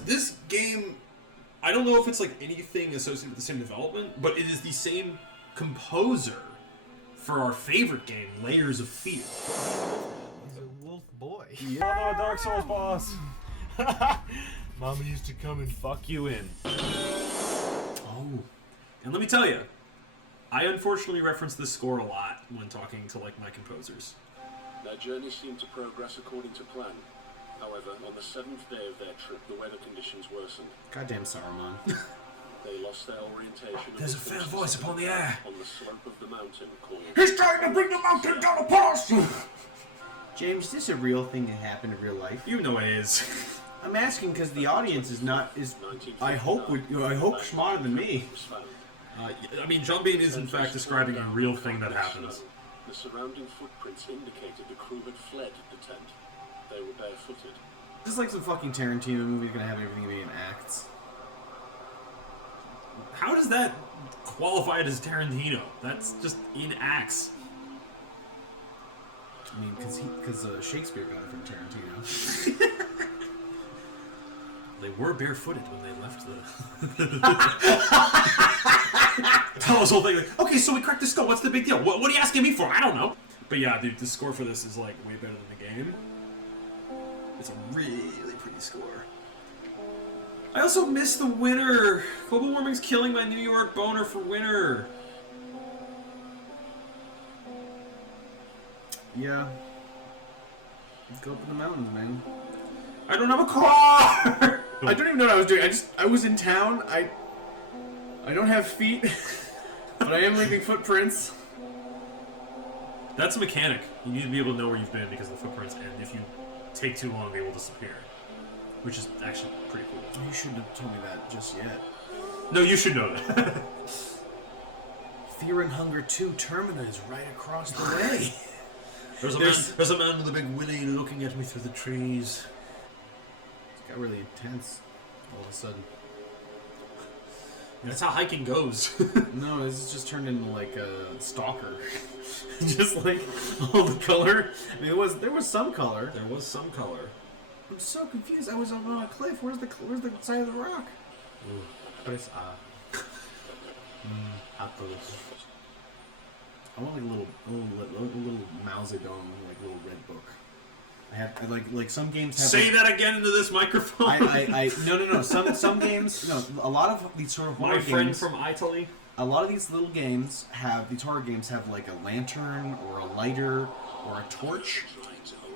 this game, I don't know if it's like anything associated with the same development, but it is the same composer for our favorite game, Layers of Fear. He's a wolf boy. Yeah. Oh no, Dark Souls boss. Mama used to come and fuck you in. Oh. And let me tell you, I unfortunately reference this score a lot when talking to like my composers. Their journey seemed to progress according to plan. However, on the 7th day of their trip, the weather conditions worsened. Goddamn Saruman. They lost their orientation. There's a fair voice upon the air. On the slope of the mountain called... He's trying to bring the mountain down upon us! James, is this a real thing that happened in real life? You know it is. I'm asking because the audience is not... I hope smarter than me. I mean, John Bean is in fact describing a real thing that happens. The surrounding footprints indicated the crew had fled the tent. They were barefooted. This is like some fucking Tarantino movie gonna have everything be in acts. How does that qualify it as Tarantino? That's just in acts. I mean, because Shakespeare got it from Tarantino. They were barefooted when they left the... Tell us the whole thing. Like, okay, so we cracked the skull. What's the big deal? What are you asking me for? I don't know. But yeah, dude, the score for this is like way better than the game. It's a really pretty score. I also miss the winter. Global warming's killing my New York boner for winter. Yeah. Let's go up in the mountains, man. I don't have a car! I don't even know what I was doing. I was in town. I don't have feet, but I am leaving footprints. That's a mechanic. You need to be able to know where you've been because of the footprints, and if you take too long, they will disappear. Which is actually pretty cool. You shouldn't have told me that just yet. No, you should know that. Fear and Hunger 2 Termina is right across the way. There's a man with a big willy looking at me through the trees. It got really intense all of a sudden. That's how hiking goes. No, this is just turned into like a stalker. Just like all the color. I mean, there was some color. There was some color. I'm so confused. I was on a cliff. Where's the side of the rock? Press A. Apples. I want like a little Mao Zedong, like little red book. I like some games have. Say that again into this microphone. No. Some games, a lot of these sort of horror games. My friend from Italy. A lot of these little games these horror games have like a lantern or a lighter or a torch.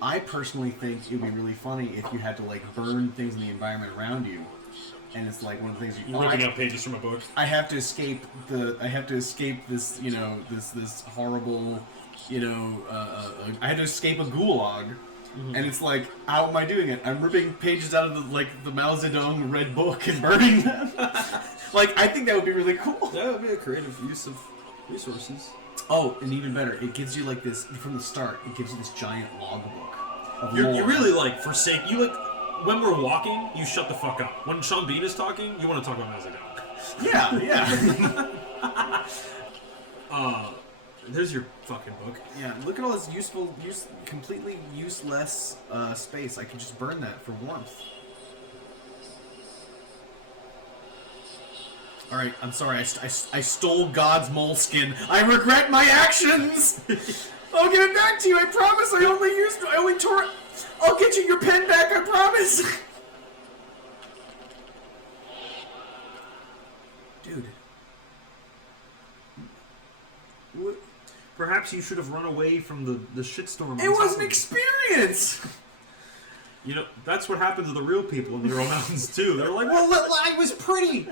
I personally think it would be really funny if you had to like burn things in the environment around you, and it's like one of the things you're ripping out pages from a book. I have to escape this this horrible I had to escape a gulag. And it's like, how am I doing it? I'm ripping pages out of the Mao Zedong red book and burning them. Like, I think that would be really cool. That would be a creative use of resources. Oh, and even better, it gives you like this from the start. It gives you this giant logbook. You really like forsake. You like when we're walking, you shut the fuck up. When Sean Bean is talking, you want to talk about Mao Zedong. Yeah. There's your fucking book. Yeah, look at all this completely useless space. I can just burn that for warmth. Alright, I'm sorry. I stole God's moleskin. I regret my actions! I'll give it back to you, I promise! I only tore it. I'll get you your pen back, I promise! Dude. What? Perhaps you should have run away from the shitstorm. It was an experience! You know, that's what happened to the real people in the Ural Mountains, too. They're like, well, I was pretty!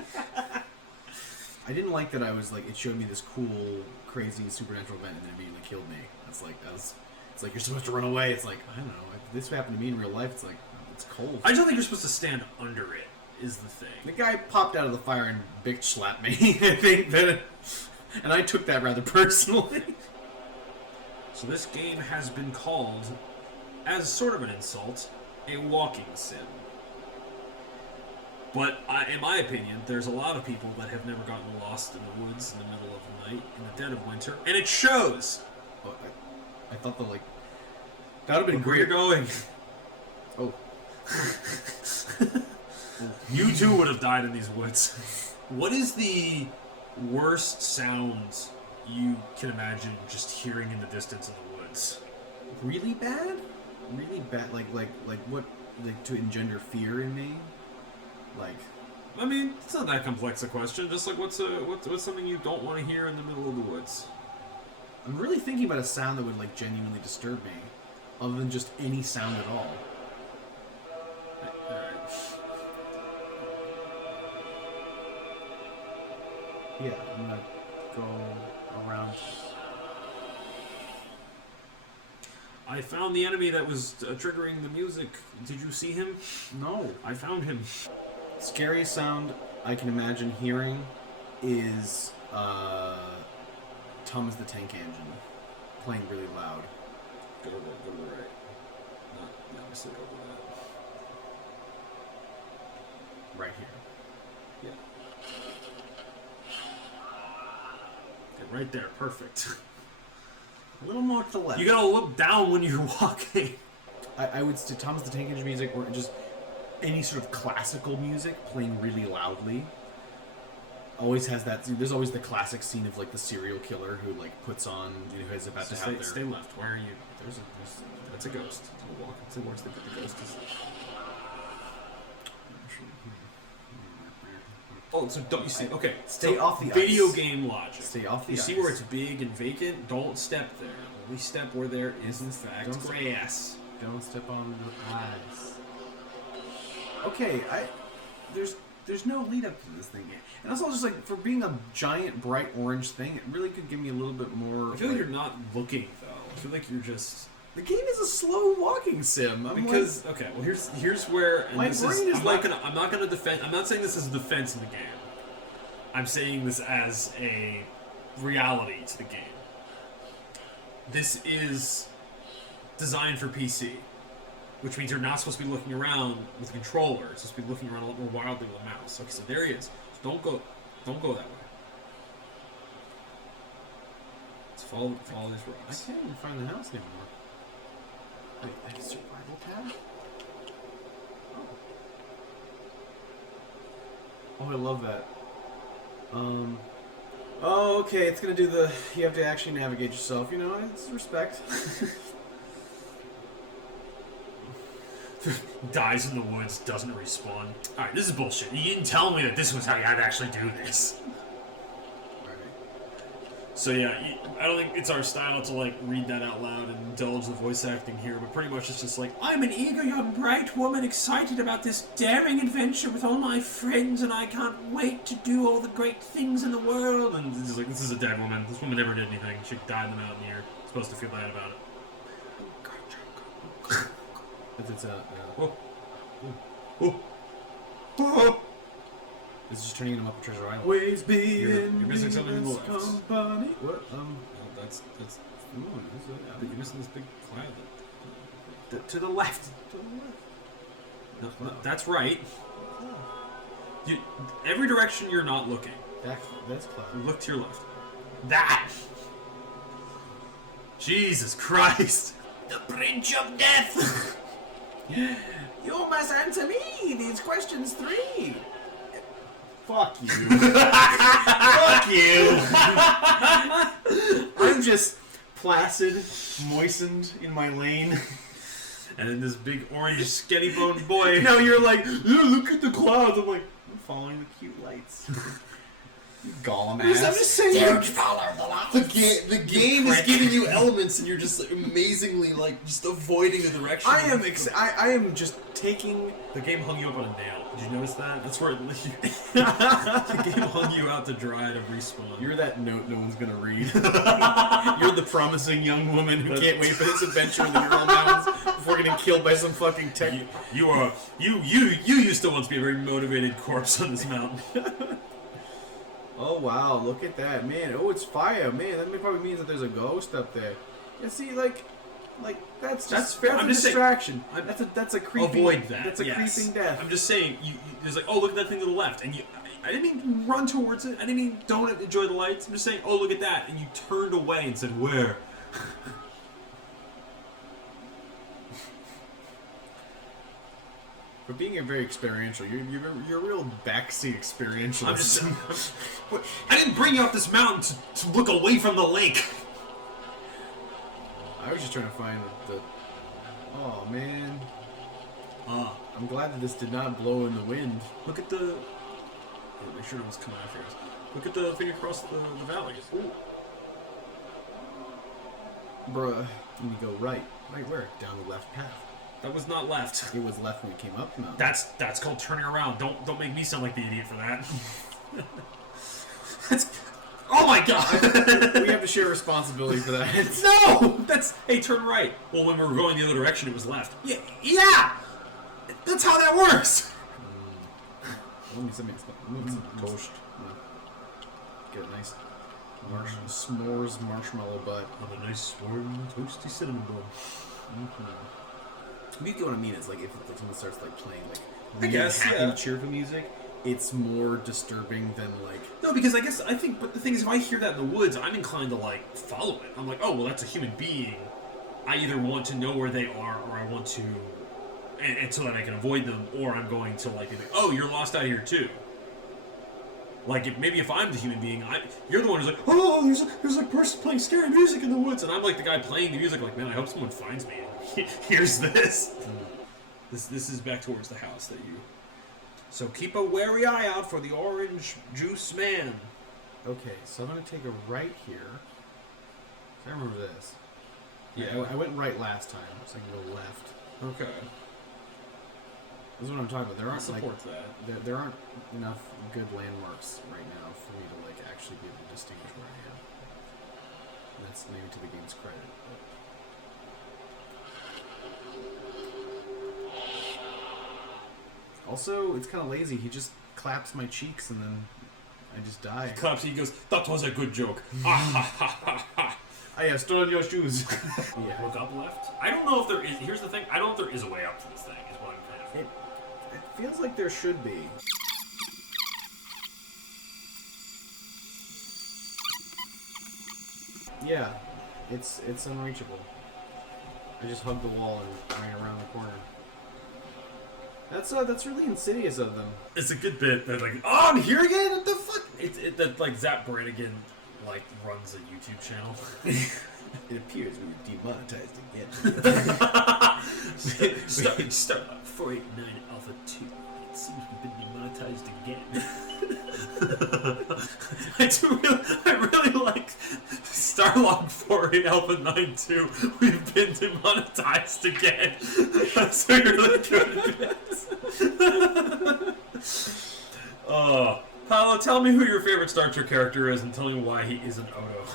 I didn't like that I was like, it showed me this cool, crazy supernatural event and then immediately killed me. It's like, you're supposed to run away. It's like, I don't know, if this happened to me in real life, it's like, it's cold. I don't think you're supposed to stand under it, is the thing. The guy popped out of the fire and bitch slapped me. I think that, and I took that rather personally. So this game has been called, as sort of an insult, a walking sim. But in my opinion, there's a lot of people that have never gotten lost in the woods in the middle of the night, in the dead of winter, and it shows! Oh, I thought that would have been Look where you're great. going. Oh. You too would have died in these woods. What is the worst sounds you can imagine just hearing in the distance in the woods? Really bad? Really bad? Like what? Like to engender fear in me? Like. I mean, it's not that complex a question. Just like, what's something you don't want to hear in the middle of the woods? I'm really thinking about a sound that would like genuinely disturb me, other than just any sound at all. Alright. Yeah, I'm gonna go around. I found the enemy that was triggering the music. Did you see him? No. I found him. Scariest sound I can imagine hearing is Thomas the Tank Engine playing really loud. Go to the right. Not obviously over that. Right here. Yeah. Okay, right there. Perfect. A little more to the left. You gotta look down when you're walking. I would say Thomas the Tank Engine music, or just any sort of classical music playing really loudly. Always has that. There's always the classic scene of like the serial killer who like puts on, who is about to have their. Stay left. Why are you? There's that's a ghost. We'll walk towards the ghost. Oh, so don't you see? Okay, Stay off the video ice. game logic. Stay off the You ice. see where it's big and vacant? Don't step there. Only step where there is in fact Don't step- grass. Don't step on the ice. Okay, there's no lead up to this thing yet. And also just like for being a giant bright orange thing, it really could give me a little bit more. I feel like you're not looking though. I feel like you're just the game is a slow walking sim. because okay. Well, here's where and My this brain is I'm like- not gonna defend. I'm not saying this is a defense in the game. I'm saying this as a reality to the game. This is designed for PC, which means you're not supposed to be looking around with a controller. You're supposed to be looking around a lot more wildly with a mouse. Okay, so there he is. So don't go that way. Let's follow these I rocks. can't even find the house anymore. Wait, that's survival tab? Oh, I love that. Oh, okay, it's gonna do the. You have to actually navigate yourself. You know, it's respect. Dies in the woods, doesn't respawn. Alright, this is bullshit. You didn't tell me that this was how you had to actually do this. So yeah, I don't think it's our style to like read that out loud and indulge the voice acting here, but pretty much it's just like, I'm an eager young bright woman excited about this daring adventure with all my friends and I can't wait to do all the great things in the world. And it's just like, this is a dead woman. This woman never did anything. She died in the mountain here. Supposed to feel bad about it. It's Oh. Oh. Oh. It's just turning him up a treasure island. Always be You're missing something in the left. company. What? No, that's Ooh, is it? but you're missing this big cloud. To the left. To the left. No, that's right. Every direction you're not looking. That's clever. Look to your left. That! Jesus Christ! The Bridge of Death! You must answer me these questions 3. Fuck you. Fuck you! I'm just placid, moistened in my lane. And then this big orange skinny boned boy. Now you're like, look at the clouds. I'm like, I'm following the cute lights. You Gollum ass. I'm just saying. Don't follow the lights. The game is giving you elements, and you're just amazingly just avoiding the direction. I am just taking. The game hung you up on a nail. Did you notice that? That's where the game hung you out to dry to respawn. You're that note no one's gonna read. You're the promising young woman who can't wait for this adventure in the Ural Mountains before getting killed by some fucking tech. You used to once be a very motivated corpse on this mountain. Oh wow, look at that, man. Oh, it's fire, man. That probably means that there's a ghost up there. Yeah, see, like that's fair. That's I'm a just saying- distraction. That's a creeping. Avoid that. That's a yes. creeping death. I'm just saying. There's like, oh, look at that thing to the left, and I didn't mean run towards it. I didn't mean don't enjoy the lights. I'm just saying, oh, look at that, and you turned away and said, where? For being a very experiential, you're a real backseat experientialist. I'm just. I didn't bring you up this mountain to look away from the lake. I was just trying to find the. Oh man. I'm glad that this did not blow in the wind. Look at the. Make sure no one's coming after us. Look at the thing across the valley. Ooh. Bruh, you need to go right. Right where? Down the left path. That was not left. It was left when we came up the mountain. That's called turning around. Don't make me sound like the idiot for that. That's. Oh my god! We have to share responsibility for that. No! That's. Hey, turn right. Well, when we were going the other direction, it was left. Yeah! That's how that works! Let me some toast. Get a nice s'mores marshmallow butt. On a nice warm toasty cinnamon bun. You get what I mean? It's like if someone starts like playing like I really guess, happy, yeah. cheerful music, it's more disturbing than like. No, because I think, but the thing is, if I hear that in the woods, I'm inclined to like follow it. I'm like, oh well, that's a human being. I either want to know where they are, or I want to, and so that I can avoid them, or I'm going to like be like, oh, you're lost out here too. Like if I'm the human being, you're the one who's like, oh, there's a person playing scary music in the woods, and I'm like the guy playing the music. Like, man, I hope someone finds me. Here's this. This is back towards the house that you. So keep a wary eye out for the orange juice man. Okay, so I'm gonna take a right here. I remember this. Yeah. I went right last time, so I can go left. Okay. This is what I'm talking about. There aren't Support like that. there aren't enough good landmarks right now for me to like actually be able to distinguish where I am. And that's maybe to the game's credit. But... Also, it's kind of lazy. He just claps my cheeks and then I just die. He claps. He goes, "That was a good joke." I have stolen your shoes. Yeah. Look up left. I don't know if there is. Here's the thing. I don't know if there is a way up to this thing. Is what I'm kind of. It feels like there should be. Yeah, it's unreachable. I just hugged the wall and ran around the corner. That's really insidious of them. It's a good bit. They're like, "Oh, I'm here again. What the fuck?" That like Zap Brannigan like runs a YouTube channel. It appears we were demonetized again. Start 489 Alpha 2. It seems we've been demonetized again. I really like Starlog 48 Alpha 92. We've been demonetized again. That's really good. Paolo, tell me who your favorite Star Trek character is and tell me why he isn't Odo.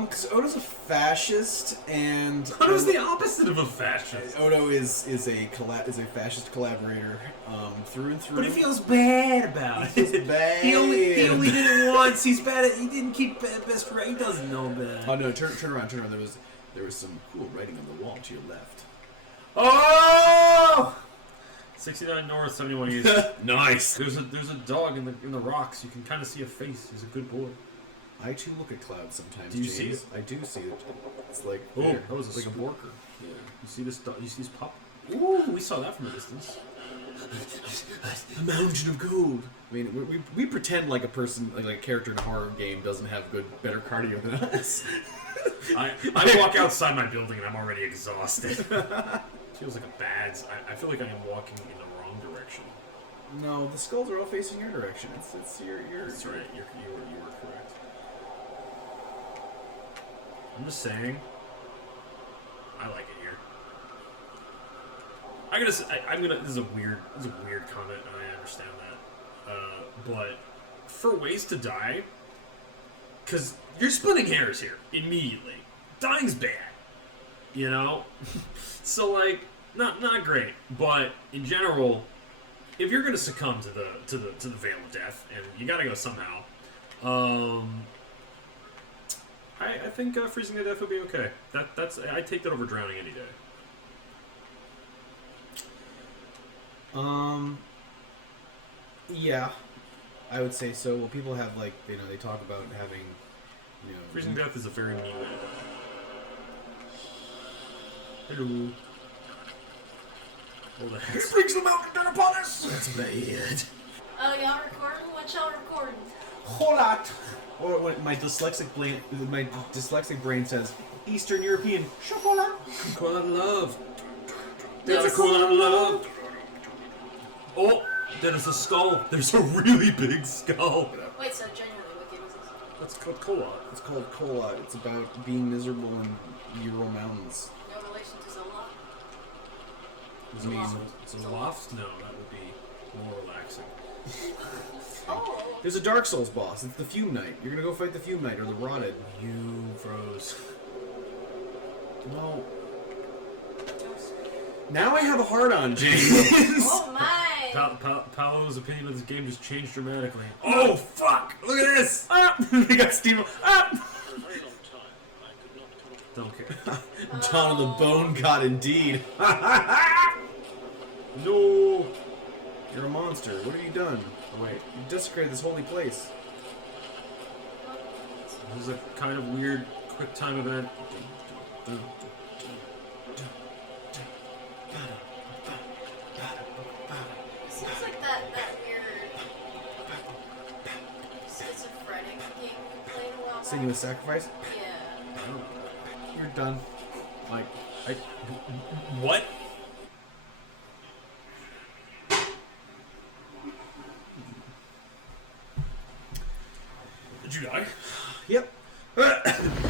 Because Odo's a fascist, and Odo's the opposite of a fascist. Odo is a fascist collaborator, through and through. But he feels bad about it. He's bad. He only did it once. He's bad at. He didn't keep best friend. He doesn't know bad. Oh no! Turn around. There was some cool writing on the wall to your left. Oh! 69 north, 71 east. Nice. There's a dog in the rocks. You can kind of see a face. He's a good boy. I too look at clouds sometimes. Do you James. see it? I do see it. It's like That was like a borker. Yeah. You see this? You see this pup? Ooh, we saw that from a distance. A mountain of gold. I mean, we pretend like a person, like a character in a horror game, doesn't have better cardio than us. I walk outside my building and I'm already exhausted. Feels like a bad. I feel like I am walking in the wrong direction. No, the skulls are all facing your direction. It's your. That's right. You were correct. I'm just saying. I like it here. I gotta say, This is a weird comment, and I understand that. But for ways to die, because you're splitting hairs here immediately. Dying's bad, you know. So like, not great. But in general, if you're gonna succumb to the veil of death, and you gotta go somehow, I think freezing to death would be okay. I'd take that over drowning any day. Yeah, I would say so. Well, people have like they talk about having, Freezing to death is a very mean way to die. Hello. Oh, that's, Brings the mountain down upon us! that's bad. Oh, y'all recording? What y'all recording? Kholat! Or what my dyslexic brain says, Eastern European chocolat. Kholat love. There's There's a Kholat love. Oh, there's a skull. There's a really big skull. Wait, so genuinely, what game is this? That's called Kholat. It's called Kholat. It's about being miserable in Ural Mountains. No relation to Zola? Zoloft? No, that would be more relaxing. Oh! There's a Dark Souls boss. It's the Fume Knight. You're gonna go fight the Fume Knight or the Rotted. You froze. Well, now I have a hard on, James. Oh my! Paolo's opinion of this game just changed dramatically. Oh, fuck! Look at this! Ah! They got Steve. Ah! For a very long time, I could not come up Don't care. Dawn of the Bone God, indeed. No! You're a monster. What have you done? Oh, wait. You desecrated this holy place. This is a kind of weird quick time event. It seems like that weird schizophrenic game we played a while back. Sinuous Sacrifice? Yeah. I don't know. You're done. Like, what? Did you die? Yep.